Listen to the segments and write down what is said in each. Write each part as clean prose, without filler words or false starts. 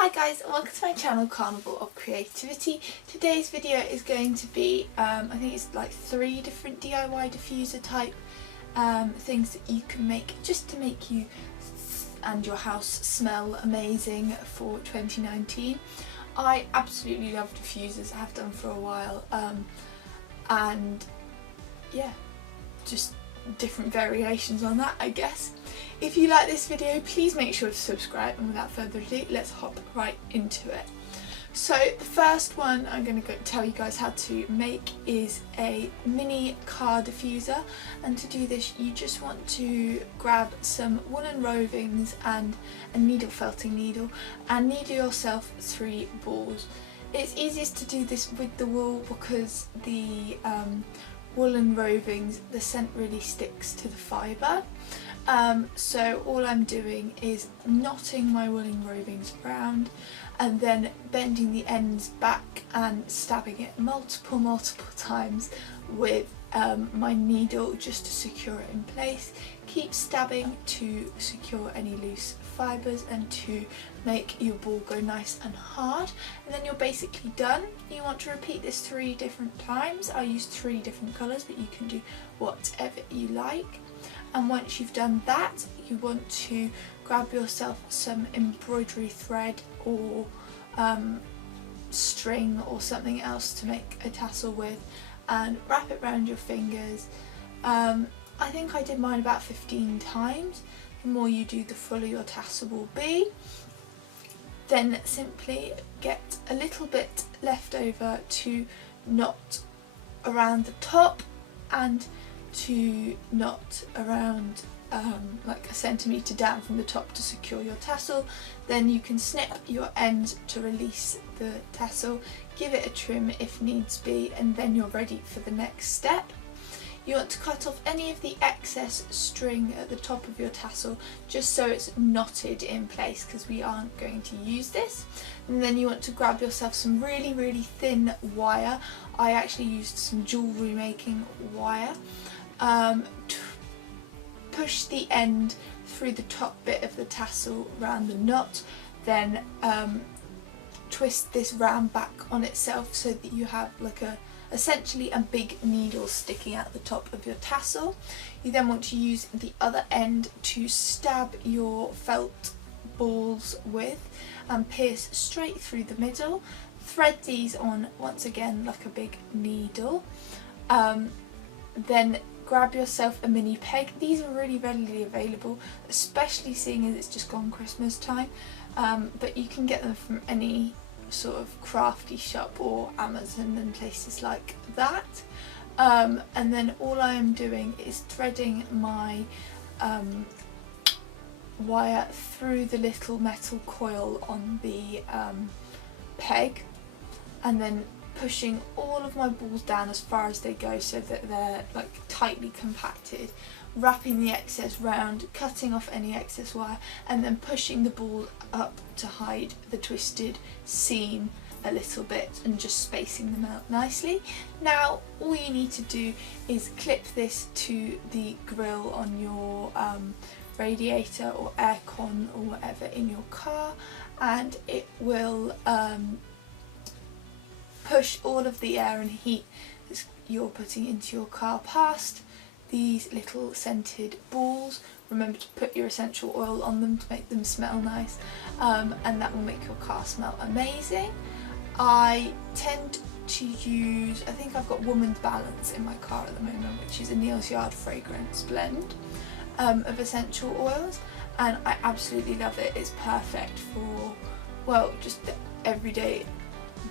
Hi guys, and welcome to my channel Carnival of Creativity. Today's video is going to be, I think it's like 3 different DIY diffuser type things that you can make just to make you and your house smell amazing for 2019. I absolutely love diffusers, I have done for a while, and yeah, just different variations on that, I guess. If you like this video, please make sure to subscribe, and without further ado, let's hop right into it. So the first one I'm going to tell you guys how to make is a mini car diffuser, and to do this you just want to grab some woolen rovings and a needle felting needle and needle yourself 3 balls. It's easiest to do this with the wool because the woolen rovings, the scent really sticks to the fibre. So all I'm doing is knotting my woolen rovings round and then bending the ends back and stabbing it multiple times with my needle just to secure it in place. Keep stabbing to secure any loose fibres and to make your ball go nice and hard, and then you're basically done. You want to repeat this 3 different times. I used 3 different colours, but you can do whatever you like. And once you've done that, you want to grab yourself some embroidery thread or string or something else to make a tassel with and wrap it around your fingers. I think I did mine about 15 times. The more you do, the fuller your tassel will be. Then simply get a little bit left over to knot around the top and to knot around like a centimetre down from the top to secure your tassel. Then you can snip your ends to release the tassel, give it a trim if needs be, and then you're ready for the next step. You want to cut off any of the excess string at the top of your tassel just so it's knotted in place, because we aren't going to use this. And then you want to grab yourself some really thin wire. I actually used some jewellery making wire. Push the end through the top bit of the tassel around the knot, then twist this round back on itself so that you have like essentially a big needle sticking out the top of your tassel. You then want to use the other end to stab your felt balls with and pierce straight through the middle. Thread these on once again like a big needle. Then grab yourself a mini peg. These are really readily available, especially seeing as it's just gone Christmas time, but you can get them from any sort of crafty shop or Amazon and places like that. And then all I am doing is threading my wire through the little metal coil on the peg, and then pushing all of my balls down as far as they go so that they're like tightly compacted, wrapping the excess round, cutting off any excess wire, and then pushing the ball up to hide the twisted seam a little bit and just spacing them out nicely. Now all you need to do is clip this to the grill on your radiator or aircon or whatever in your car, and it will push all of the air and heat that you're putting into your car past these little scented balls. Remember to put your essential oil on them to make them smell nice, and that will make your car smell amazing. I tend to use, I think I've got Woman's Balance in my car at the moment, which is a Neal's Yard fragrance blend of essential oils, and I absolutely love it. It's perfect for, well, just everyday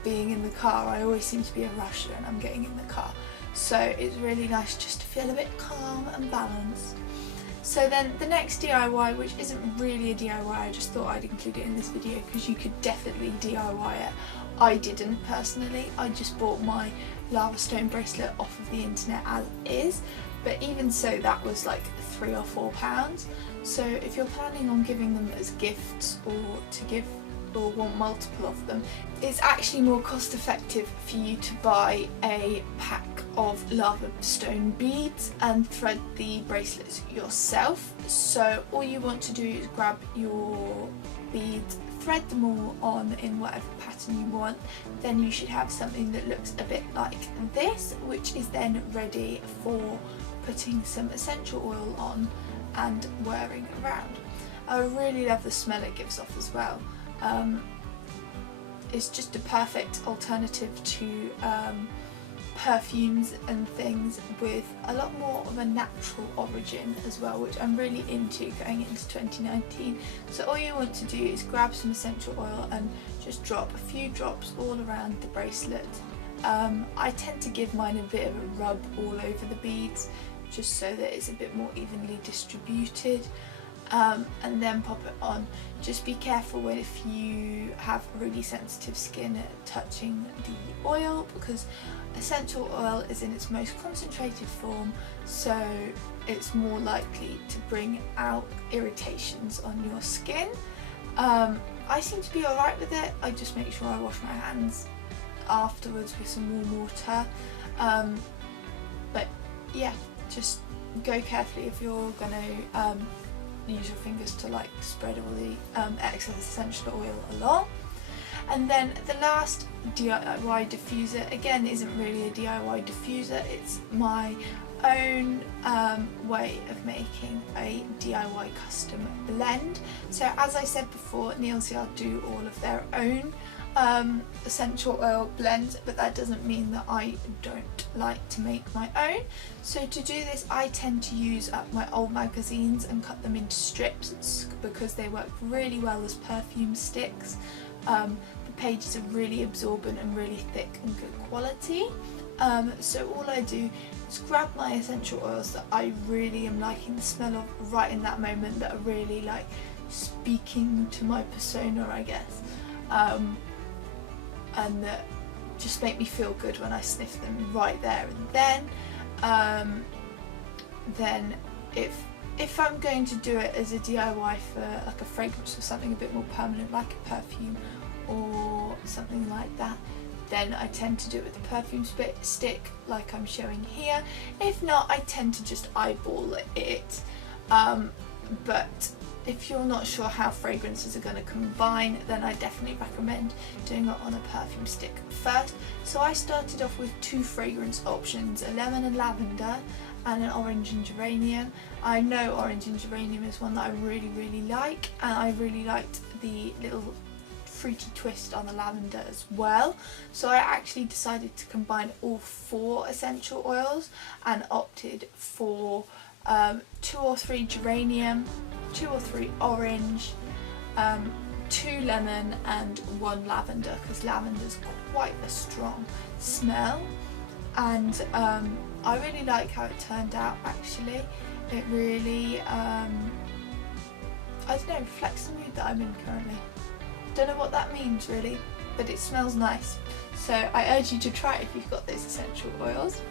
being in the car. I always seem to be a rush when I'm getting in the car, so it's really nice just to feel a bit calm and balanced. So then the next DIY, which isn't really a DIY, I just thought I'd include it in this video because you could definitely DIY it. I didn't personally, I just bought my lava stone bracelet off of the internet as is, but even so that was like £3 or £4. So if you're planning on giving them as gifts or to give or want multiple of them, it's actually more cost effective for you to buy a pack of lava stone beads and thread the bracelets yourself. So all you want to do is grab your beads, thread them all on in whatever pattern you want, then you should have something that looks a bit like this, which is then ready for putting some essential oil on and wearing around. I really love the smell it gives off as well. It's just a perfect alternative to perfumes and things with a lot more of a natural origin as well, which I'm really into going into 2019. So all you want to do is grab some essential oil and just drop a few drops all around the bracelet. I tend to give mine a bit of a rub all over the beads just so that it's a bit more evenly distributed. And then pop it on. Just be careful if you have really sensitive skin touching the oil, because essential oil is in its most concentrated form, so it's more likely to bring out irritations on your skin. I seem to be alright with it. I just make sure I wash my hands afterwards with some warm water. But yeah, just go carefully if you're gonna use your fingers to like spread all the excess essential oil along. And then the last DIY diffuser, again, isn't really a DIY diffuser, it's my own way of making a DIY custom blend. So as I said before, Niels Yard do all of their own essential oil blends, but that doesn't mean that I don't like to make my own. So to do this, I tend to use up my old magazines and cut them into strips because they work really well as perfume sticks. The pages are really absorbent and really thick and good quality. So all I do is grab my essential oils that I really am liking the smell of right in that moment, that are really like speaking to my persona, I guess, and that just make me feel good when I sniff them right there and then. Then if I'm going to do it as a DIY for like a fragrance or something a bit more permanent, like a perfume or something like that, then I tend to do it with a perfume stick like I'm showing here. If not, I tend to just eyeball it. But if you're not sure how fragrances are going to combine, then I definitely recommend doing it on a perfume stick first. So I started off with two fragrance options, a lemon and lavender and an orange and geranium. I know orange and geranium is one that I really like, and I really liked the little fruity twist on the lavender as well. So I actually decided to combine all four essential oils and opted for 2 or 3 geranium, 2 or 3 orange, 2 lemon and 1 lavender, because lavender's quite a strong smell. And I really like how it turned out actually. It really, I don't know, reflects the mood that I'm in currently. Don't know what that means really, but it smells nice. So I urge you to try it if you've got those essential oils.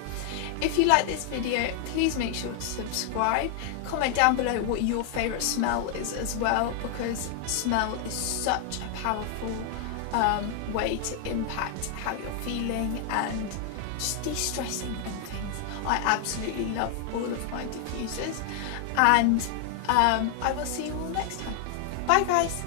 If you like this video, please make sure to subscribe. Comment down below what your favourite smell is as well, because smell is such a powerful way to impact how you're feeling and just de-stressing and things. I absolutely love all of my diffusers, and I will see you all next time. Bye guys!